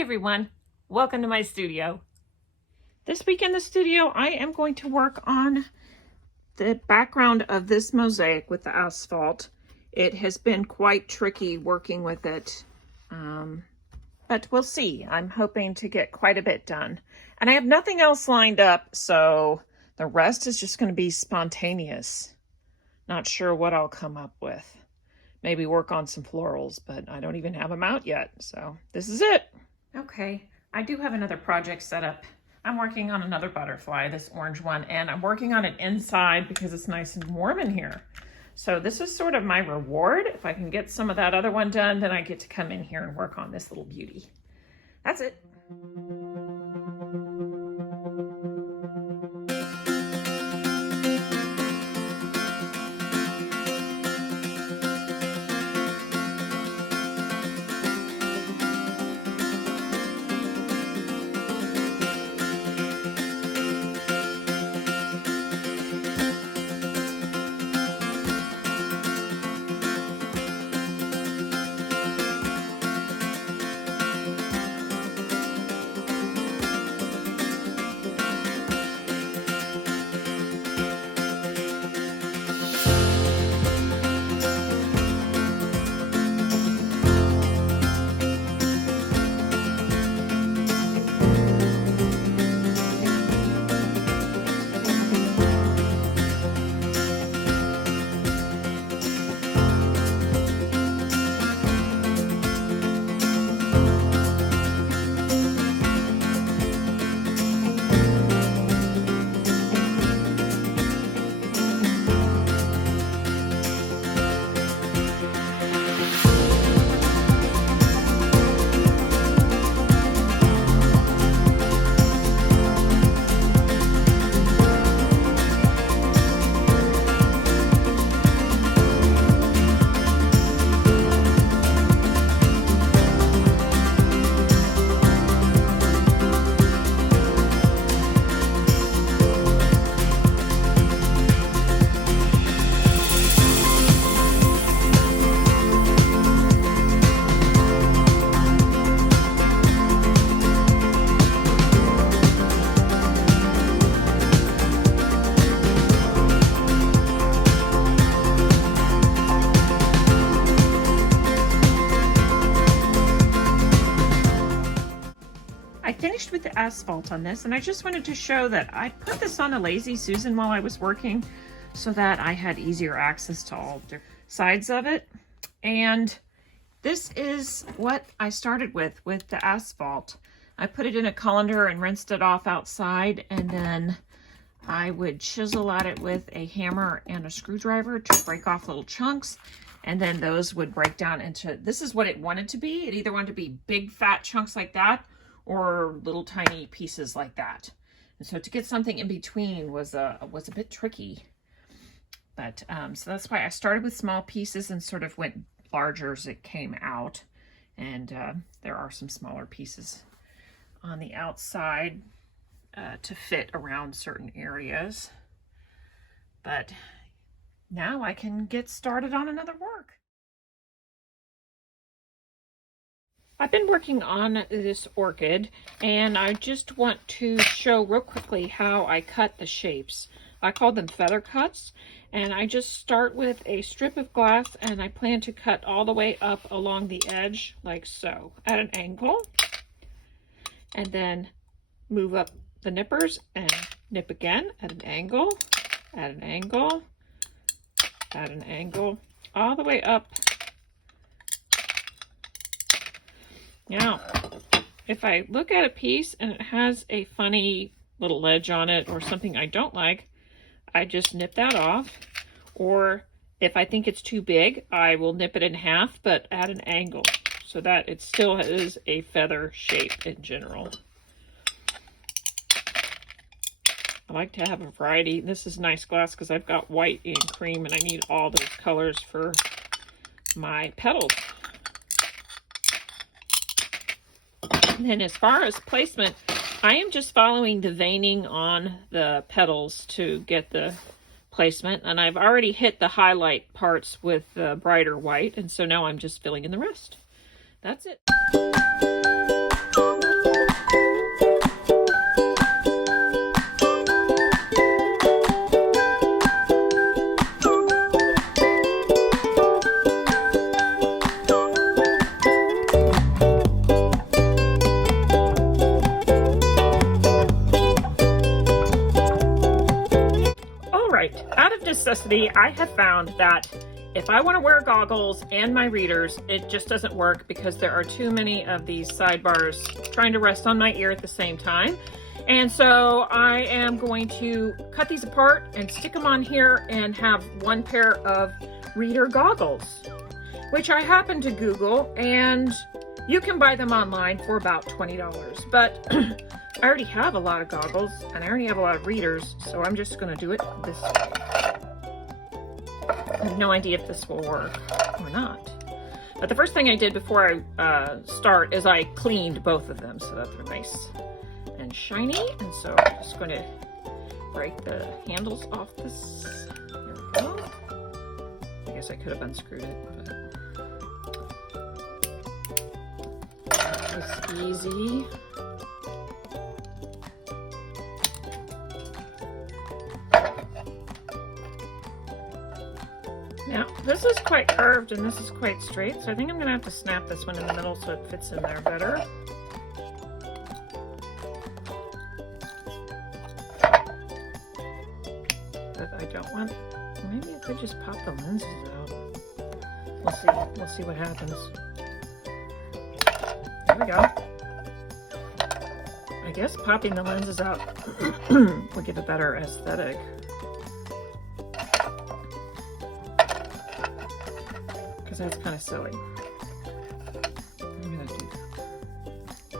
Hi everyone, welcome to my studio. This week in the studio I am going to work on the background of this mosaic with the asphalt. It has been quite tricky working with it, but we'll see. I'm hoping to get quite a bit done. And I have nothing else lined up, so the rest is just going to be spontaneous. Not sure what I'll come up with. Maybe work on some florals, but I don't even have them out yet, so this is it. Okay, I do have another project set up. I'm working on another butterfly, this orange one, and I'm working on it inside because it's nice and warm in here. So this is sort of my reward. If I can get some of that other one done, then I get to come in here and work on this little beauty. That's it. I finished with the asphalt on this, and I just wanted to show that I put this on a Lazy Susan while I was working so that I had easier access to all different sides of it. And this is what I started with the asphalt. I put it in a colander and rinsed it off outside, and then I would chisel at it with a hammer and a screwdriver to break off little chunks, and then those would break down into, this is what it wanted to be. It either wanted to be big fat chunks like that or little tiny pieces like that. And so to get something in between was a bit tricky. But so that's why I started with small pieces and sort of went larger as it came out. And there are some smaller pieces on the outside to fit around certain areas. But now I can get started on another work. I've been working on this orchid, and I just want to show real quickly how I cut the shapes. I call them feather cuts, and I just start with a strip of glass, and I plan to cut all the way up along the edge like so at an angle, and then move up the nippers and nip again at an angle, at an angle, at an angle, all the way up. Now, if I look at a piece and it has a funny little ledge on it or something I don't like, I just nip that off. Or if I think it's too big, I will nip it in half, but at an angle, so that it still is a feather shape in general. I like to have a variety. This is nice glass because I've got white and cream, and I need all those colors for my petals. And then as far as placement, I am just following the veining on the petals to get the placement, and I've already hit the highlight parts with brighter white, and so now I'm just filling in the rest. That's it. necessity, I have found that if I want to wear goggles and my readers, it just doesn't work because there are too many of these sidebars trying to rest on my ear at the same time. And so I am going to cut these apart and stick them on here and have one pair of reader goggles, which I happened to Google, and you can buy them online for about $20. But I already have a lot of goggles and I already have a lot of readers, so I'm just going to do it this way. I have no idea if this will work or not. But the first thing I did before I start is I cleaned both of them so that they're nice and shiny. And so I'm just going to break the handles off this. There we go. I guess I could have unscrewed it, but it's easy. Now, this is quite curved and this is quite straight, so I think I'm going to have to snap this one in the middle so it fits in there better. But I don't want, maybe I could just pop the lenses out. We'll see what happens. There we go. I guess popping the lenses out would give a better aesthetic. That's kind of silly. I'm gonna do that.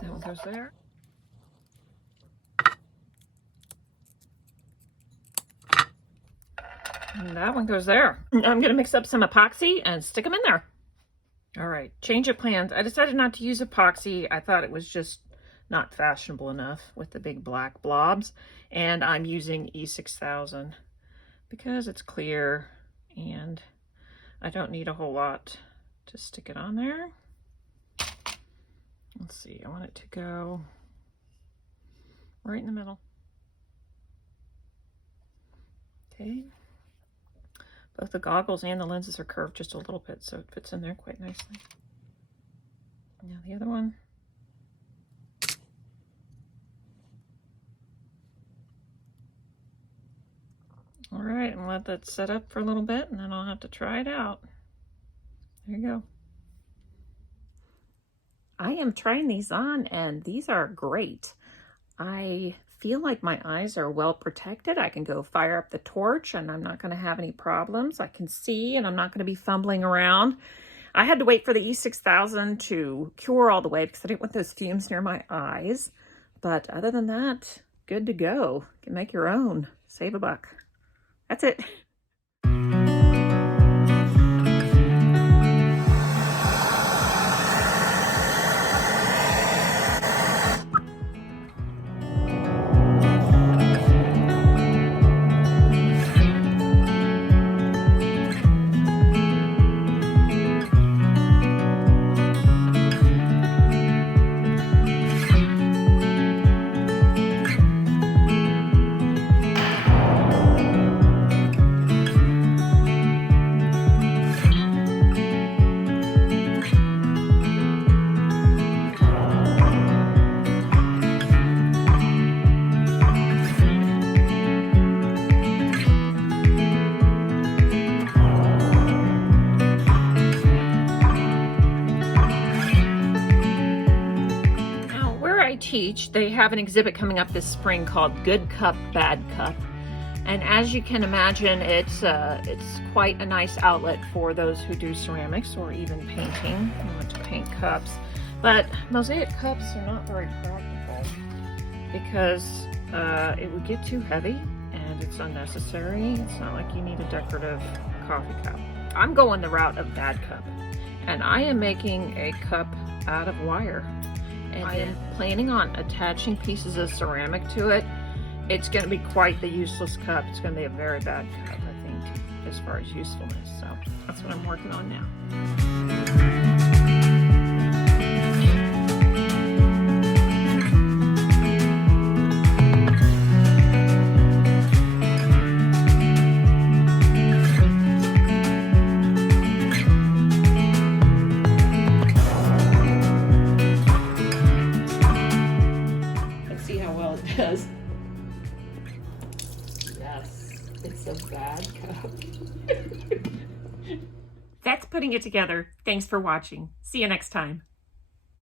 That one goes there. And that one goes there. I'm gonna mix up some epoxy and stick them in there. All right, change of plans. I decided not to use epoxy. I thought it was just not fashionable enough with the big black blobs, and I'm using E6000 because it's clear and I don't need a whole lot to stick it on there. Let's see, I want it to go right in the middle. Okay, both the goggles and the lenses are curved just a little bit, so it fits in there quite nicely. Now the other one. All right, and let that set up for a little bit, and then I'll have to try it out. There you go. I am trying these on, and these are great. I feel like my eyes are well protected. I can go fire up the torch, and I'm not going to have any problems. I can see, and I'm not going to be fumbling around. I had to wait for the E6000 to cure all the way because I didn't want those fumes near my eyes. But other than that, good to go. You can make your own. Save a buck. That's it. Teach, they have an exhibit coming up this spring called Good Cup, Bad Cup. And as you can imagine, it's quite a nice outlet for those who do ceramics or even painting. You want to paint cups. But mosaic cups are not very practical because it would get too heavy and it's unnecessary. It's not like you need a decorative coffee cup. I'm going the route of bad cup, and I am making a cup out of wire. And I am planning on attaching pieces of ceramic to it. It's going to be quite the useless cup. It's going to be a very bad cup, I think, as far as usefulness. So that's what I'm working on now. mess. It's a bad cup. That's putting it together. Thanks for watching. See you next time.